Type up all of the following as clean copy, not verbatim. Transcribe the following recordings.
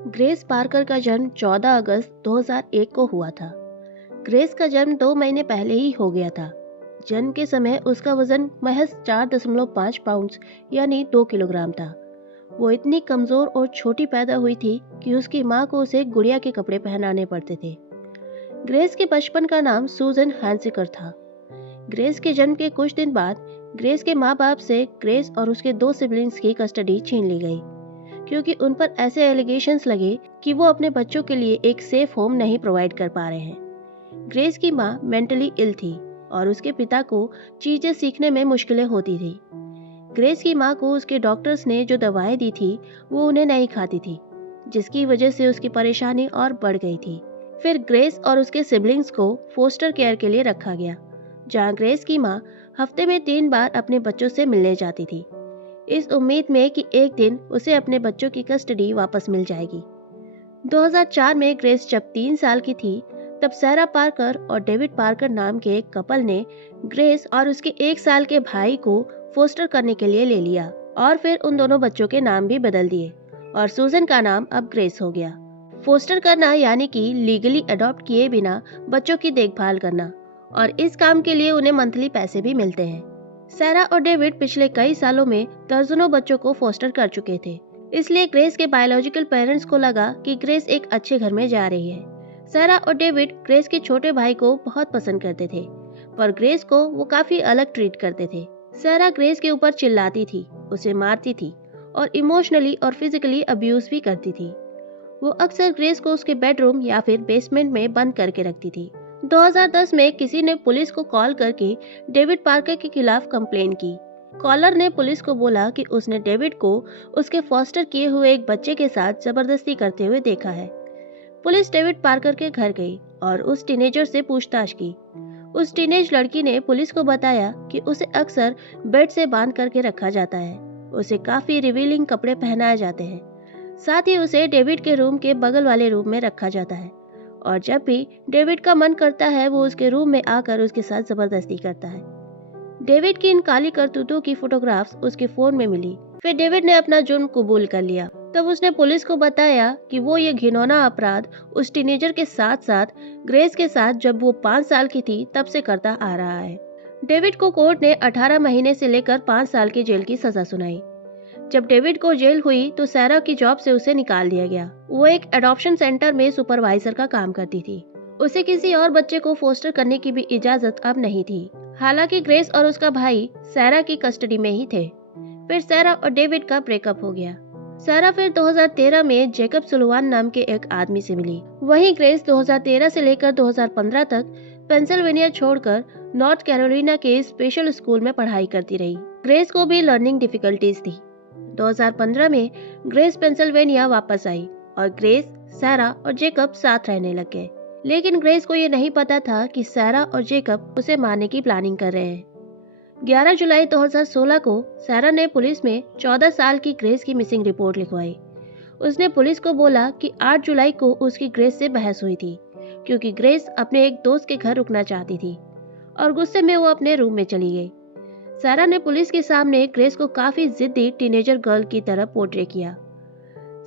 Grace Parker का जन्म 14 अगस्त 2001 को हुआ था। ग्रेस का जन्म 2 महीने पहले ही हो गया था। जन्म के समय उसका वजन महज 4.5 पाउंड यानी 2 किलोग्राम था। वो इतनी कमजोर और छोटी पैदा हुई थी कि उसकी माँ को उसे गुड़िया के कपड़े पहनाने पड़ते थे। ग्रेस के बचपन का नाम सूजन हैंसिकर था। ग्रेस के जन्म के कुछ दिन बाद ग्रेस के माँ बाप से ग्रेस और उसके 2 सिबलिंग्स की कस्टडी छीन ली गई, क्योंकि उन पर ऐसे एलिगेशंस लगे कि वो अपने बच्चों के लिए एक सेफ होम नहीं प्रोवाइड कर पा रहे हैं। ग्रेस की माँ मेंटली इल थी और उसके पिता को चीजें सीखने में मुश्किलें होती थी। ग्रेस की माँ को उसके डॉक्टर्स ने जो दवाएं दी थी वो उन्हें नहीं खाती थी, जिसकी वजह से उसकी परेशानी और बढ़ गई थी। फिर ग्रेस और उसके सिबलिंग्स को फोस्टर केयर के लिए रखा गया, जहाँ ग्रेस की माँ हफ्ते में 3 बार अपने बच्चों से मिलने जाती थी, इस उम्मीद में कि एक दिन उसे अपने बच्चों की कस्टडी वापस मिल जाएगी। 2004 में ग्रेस जब 3 साल की थी, तब सैरा पार्कर और डेविड पार्कर नाम के एक कपल ने ग्रेस और उसके 1 साल के भाई को फोस्टर करने के लिए ले लिया और फिर उन दोनों बच्चों के नाम भी बदल दिए और सूजन का नाम अब ग्रेस हो गया। फोस्टर करना यानी कि लीगली अडॉप्ट किए बिना बच्चों की देखभाल करना, और इस काम के लिए उन्हें मंथली पैसे भी मिलते हैं। सैरा और डेविड पिछले कई सालों में दर्जनों बच्चों को फोस्टर कर चुके थे, इसलिए ग्रेस के बायोलॉजिकल पेरेंट्स को लगा कि ग्रेस एक अच्छे घर में जा रही है। सैरा और डेविड ग्रेस के छोटे भाई को बहुत पसंद करते थे, पर ग्रेस को वो काफी अलग ट्रीट करते थे। सैरा ग्रेस के ऊपर चिल्लाती थी, उसे मारती थी और इमोशनली और फिजिकली अब्यूज भी करती थी। वो अक्सर ग्रेस को उसके बेडरूम या फिर बेसमेंट में बंद करके रखती थी। 2010 में किसी ने पुलिस को कॉल करके डेविड पार्कर के खिलाफ कंप्लेंट की। कॉलर ने पुलिस को बोला कि उसने डेविड को उसके फॉस्टर किए हुए एक बच्चे के साथ जबरदस्ती करते हुए देखा है। पुलिस डेविड पार्कर के घर गई और उस टीनेजर से पूछताछ की। उस टीनेज लड़की ने पुलिस को बताया कि उसे अक्सर बेड से बांध करके रखा जाता है, उसे काफी रिवीलिंग कपड़े पहनाए जाते हैं, साथ ही उसे डेविड के रूम के बगल वाले रूम में रखा जाता है और जब भी डेविड का मन करता है वो उसके रूम में आकर उसके साथ जबरदस्ती करता है। डेविड की इन काली करतूतों की फोटोग्राफ्स उसके फोन में मिली। फिर डेविड ने अपना जुर्म कबूल कर लिया। तब उसने पुलिस को बताया कि वो ये घिनौना अपराध उस टीनेजर के साथ साथ ग्रेस के साथ जब वो 5 साल की थी तब से करता आ रहा है। डेविड को कोर्ट ने 18 महीने से लेकर 5 साल की जेल की सजा सुनाई। जब डेविड को जेल हुई तो सैरा की जॉब से उसे निकाल दिया गया। वो एक एडॉप्शन सेंटर में सुपरवाइजर का काम करती थी। उसे किसी और बच्चे को फोस्टर करने की भी इजाजत अब नहीं थी। हालांकि ग्रेस और उसका भाई सैरा की कस्टडी में ही थे। फिर सैरा और डेविड का ब्रेकअप हो गया। सैरा फिर 2013 में जेकब सुलवान नाम के एक आदमी से मिली। वहीं ग्रेस 2013 से लेकर 2015 तक पेंसिल्वेनिया छोड़कर नॉर्थ कैरोलिना के स्पेशल स्कूल में पढ़ाई करती रही। ग्रेस को भी लर्निंग डिफिकल्टीज थी। 2015 में ग्रेस पेंसिल्वेनिया वापस आई और ग्रेस, सैरा और जेकब साथ रहने लग गए। लेकिन ग्रेस को ये नहीं पता था कि सैरा और जेकब उसे मारने की प्लानिंग कर रहे हैं। 11 जुलाई 2016 को सैरा ने पुलिस में 14 साल की ग्रेस की मिसिंग रिपोर्ट लिखवाई। उसने पुलिस को बोला कि 8 जुलाई को उसकी ग्रेस से बहस हुई थी, क्योंकि ग्रेस अपने एक दोस्त के घर रुकना चाहती थी और गुस्से में वो अपने रूम में चली गई। सैरा ने पुलिस के सामने ग्रेस को काफी जिद्दी टीनेजर गर्ल की तरह पोर्ट्रे किया।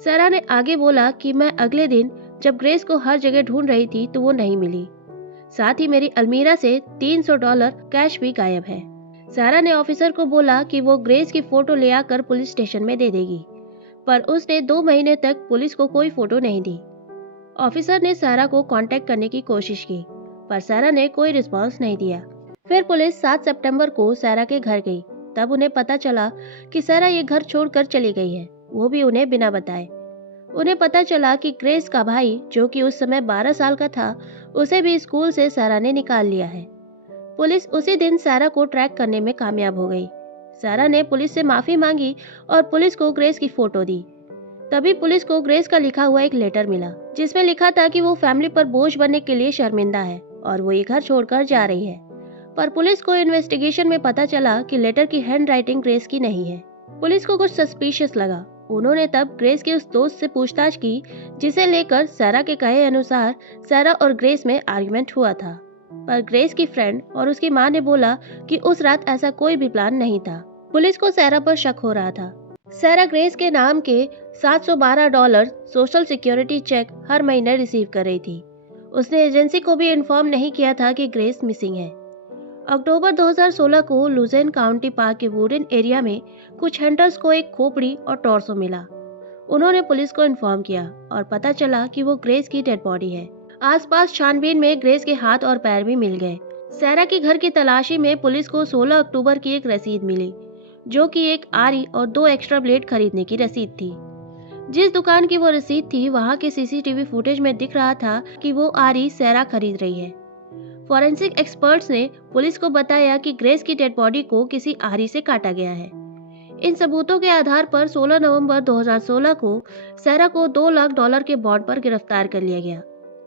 सैरा ने आगे बोला कि मैं अगले दिन जब ग्रेस को हर जगह ढूंढ रही थी तो वो नहीं मिली, साथ ही मेरी अलमीरा से $300 कैश भी गायब है। सैरा ने ऑफिसर को बोला कि वो ग्रेस की फोटो ले आकर पुलिस स्टेशन में दे देगी, पर उसने 2 महीने तक पुलिस को कोई फोटो नहीं दी। ऑफिसर ने सैरा को कांटेक्ट करने की कोशिश की, पर सैरा ने कोई रिस्पांस नहीं दिया। फिर पुलिस 7 सितंबर को सैरा के घर गई। तब उन्हें पता चला कि सैरा ये घर छोड़कर चली गई है, वो भी उन्हें बिना बताए। उन्हें पता चला कि ग्रेस का भाई, जो कि उस समय 12 साल का था, उसे भी स्कूल से सैरा ने निकाल लिया है। पुलिस उसी दिन सैरा को ट्रैक करने में कामयाब हो गई। सैरा ने पुलिस से माफी मांगी और पुलिस को ग्रेस की फोटो दी। तभी पुलिस को ग्रेस का लिखा हुआ एक लेटर मिला, जिसमें लिखा था कि वो फैमिली पर बोझ बनने के लिए शर्मिंदा है और वो ये घर छोड़कर जा रही है। पर पुलिस को इन्वेस्टिगेशन में पता चला कि लेटर की हैंड राइटिंग ग्रेस की नहीं है। पुलिस को कुछ सस्पिशियस लगा। उन्होंने तब ग्रेस के उस दोस्त से पूछताछ की जिसे लेकर सैरा के कहे अनुसार सैरा और ग्रेस में आर्गुमेंट हुआ था। पर ग्रेस की फ्रेंड और उसकी मां ने बोला कि उस रात ऐसा कोई भी प्लान नहीं था। पुलिस को सैरा पर शक हो रहा था। सैरा ग्रेस के नाम के $712 सोशल सिक्योरिटी चेक हर महीने रिसीव कर रही थी। उसने एजेंसी को भी इन्फॉर्म नहीं किया था कि ग्रेस मिसिंग है। अक्टूबर 2016 को लुजेन काउंटी पार्क के वुडन एरिया में कुछ हंटर्स को एक खोपड़ी और टॉर्सो मिला। उन्होंने पुलिस को इन्फॉर्म किया और पता चला कि वो ग्रेस की डेड बॉडी है। आसपास छानबीन में ग्रेस के हाथ और पैर भी मिल गए। सैरा के घर की तलाशी में पुलिस को 16 अक्टूबर की एक रसीद मिली, जो कि एक आरी और 2 एक्स्ट्रा ब्लेड खरीदने की रसीद थी। जिस दुकान की वो रसीद थी, वहां के सीसीटीवी फुटेज में दिख रहा था कि वो आरी सैरा खरीद रही है। फॉरेंसिक एक्सपर्ट्स ने पुलिस को बताया कि ग्रेस की डेड बॉडी को किसी आरी से काटा गया है। इन सबूतों के आधार पर 16 नवंबर 2016 को सैरा को $2 लाख के बॉन्ड पर गिरफ्तार कर लिया गया।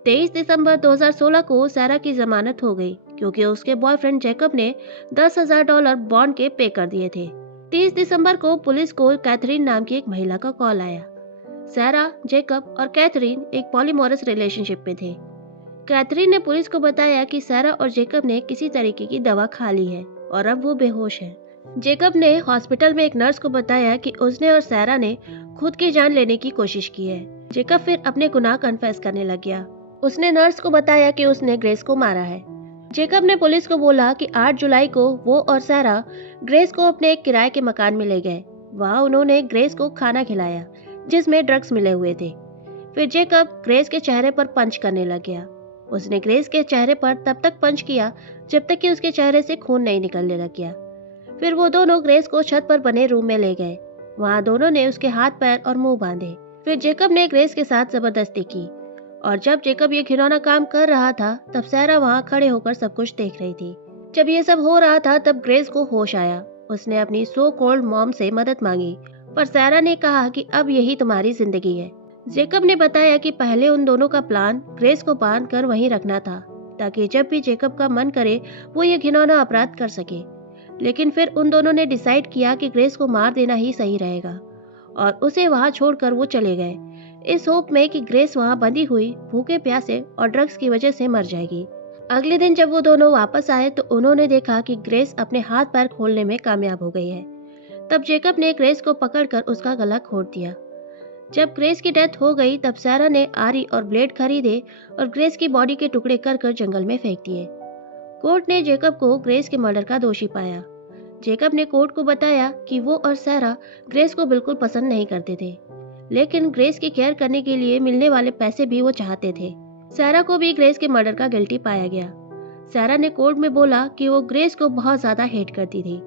23 दिसंबर 2016 को सैरा की जमानत हो गई, क्योंकि उसके बॉयफ्रेंड जैकब ने $10,000 बॉन्ड के पे कर दिए थे। 30 दिसंबर को पुलिस को कैथरीन नाम की एक महिला का कॉल आया। सैरा, जैकब और कैथरीन एक पॉलीमोरस रिलेशनशिप में थे। कैथरीन ने पुलिस को बताया कि सैरा और जैकब ने किसी तरीके की दवा खा ली है और अब वो बेहोश है। जैकब ने हॉस्पिटल में एक नर्स को बताया कि उसने और सैरा ने खुद की जान लेने की कोशिश की है। जैकब फिर अपने गुनाह कन्फेस करने लग गया। उसने नर्स को बताया कि उसने ग्रेस को मारा है। जैकब ने पुलिस को बोला कि 8 जुलाई को वो और सैरा ग्रेस को अपने एक किराए के मकान में ले गए। वहाँ उन्होंने ग्रेस को खाना खिलाया, जिसमें ड्रग्स मिले हुए थे। फिर जैकब ग्रेस के चेहरे पर पंच करने लग गया। उसने ग्रेस के चेहरे पर तब तक पंच किया जब तक कि उसके चेहरे से खून नहीं निकलने लग गया। फिर वो दोनों ग्रेस को छत पर बने रूम में ले गए। वहाँ दोनों ने उसके हाथ, पैर और मुंह बांधे। फिर जैकब ने ग्रेस के साथ जबरदस्ती की और जब जैकब ये घिनौना काम कर रहा था, तब सैरा वहाँ खड़े होकर सब कुछ देख रही थी। जब ये सब हो रहा था, तब ग्रेस को होश आया। उसने अपनी सो कॉल्ड मॉम से मदद मांगी, पर सैरा ने कहा कि अब यही तुम्हारी जिंदगी है। जैकब ने बताया कि पहले उन दोनों का प्लान ग्रेस को बांध कर वहीं रखना था, ताकि जब भी जैकब का मन करे वो ये घिनौना अपराध कर सके। लेकिन फिर उन दोनों ने डिसाइड किया कि ग्रेस को मार देना ही सही रहेगा और उसे वहां छोड़कर वो चले गए, इस होप में कि ग्रेस वहां बंधी हुई भूखे प्यासे और ड्रग्स की वजह से मर जाएगी। अगले दिन जब वो दोनों वापस आए तो उन्होंने देखा कि ग्रेस अपने हाथ पैर खोलने में कामयाब हो गई है। तब जैकब ने ग्रेस को पकड़कर उसका गला घोट दिया। जब ग्रेस की डेथ हो गई, तब सैरा ने आरी और ब्लेड खरीदे और ग्रेस की बॉडी के टुकड़े कर जंगल में फेंक दिए। कोर्ट ने जैकब को ग्रेस के मर्डर का दोषी पाया। जैकब ने कोर्ट को बताया कि वो और सैरा ग्रेस को बिल्कुल पसंद नहीं करते थे, लेकिन ग्रेस की केयर करने के लिए मिलने वाले पैसे भी वो चाहते थे। सैरा को भी ग्रेस के मर्डर का गिल्टी पाया गया। सैरा ने कोर्ट में बोला कि वो ग्रेस को बहुत ज्यादा हेट करती थी।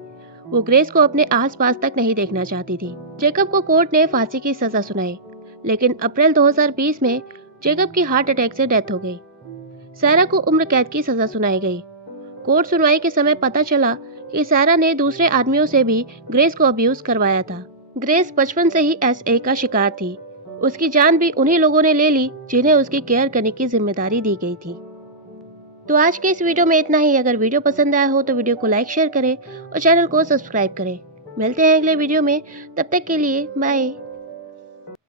वो ग्रेस को अपने आसपास तक नहीं देखना चाहती थी। जैकब को कोर्ट ने फांसी की सजा सुनाई, लेकिन अप्रैल 2020 में जैकब की हार्ट अटैक से डेथ हो गई। सैरा को उम्र कैद की सजा सुनाई गई। कोर्ट सुनवाई के समय पता चला कि सैरा ने दूसरे आदमियों से भी ग्रेस को अब्यूज करवाया था। ग्रेस बचपन से ही SA का शिकार थी। उसकी जान भी उन्हीं लोगों ने ले ली जिन्हें उसकी केयर करने की जिम्मेदारी दी गई थी। तो आज के इस वीडियो में इतना ही। अगर वीडियो पसंद आया हो तो वीडियो को लाइक, शेयर करें और चैनल को सब्सक्राइब करें। मिलते हैं अगले वीडियो में, तब तक के लिए बाय।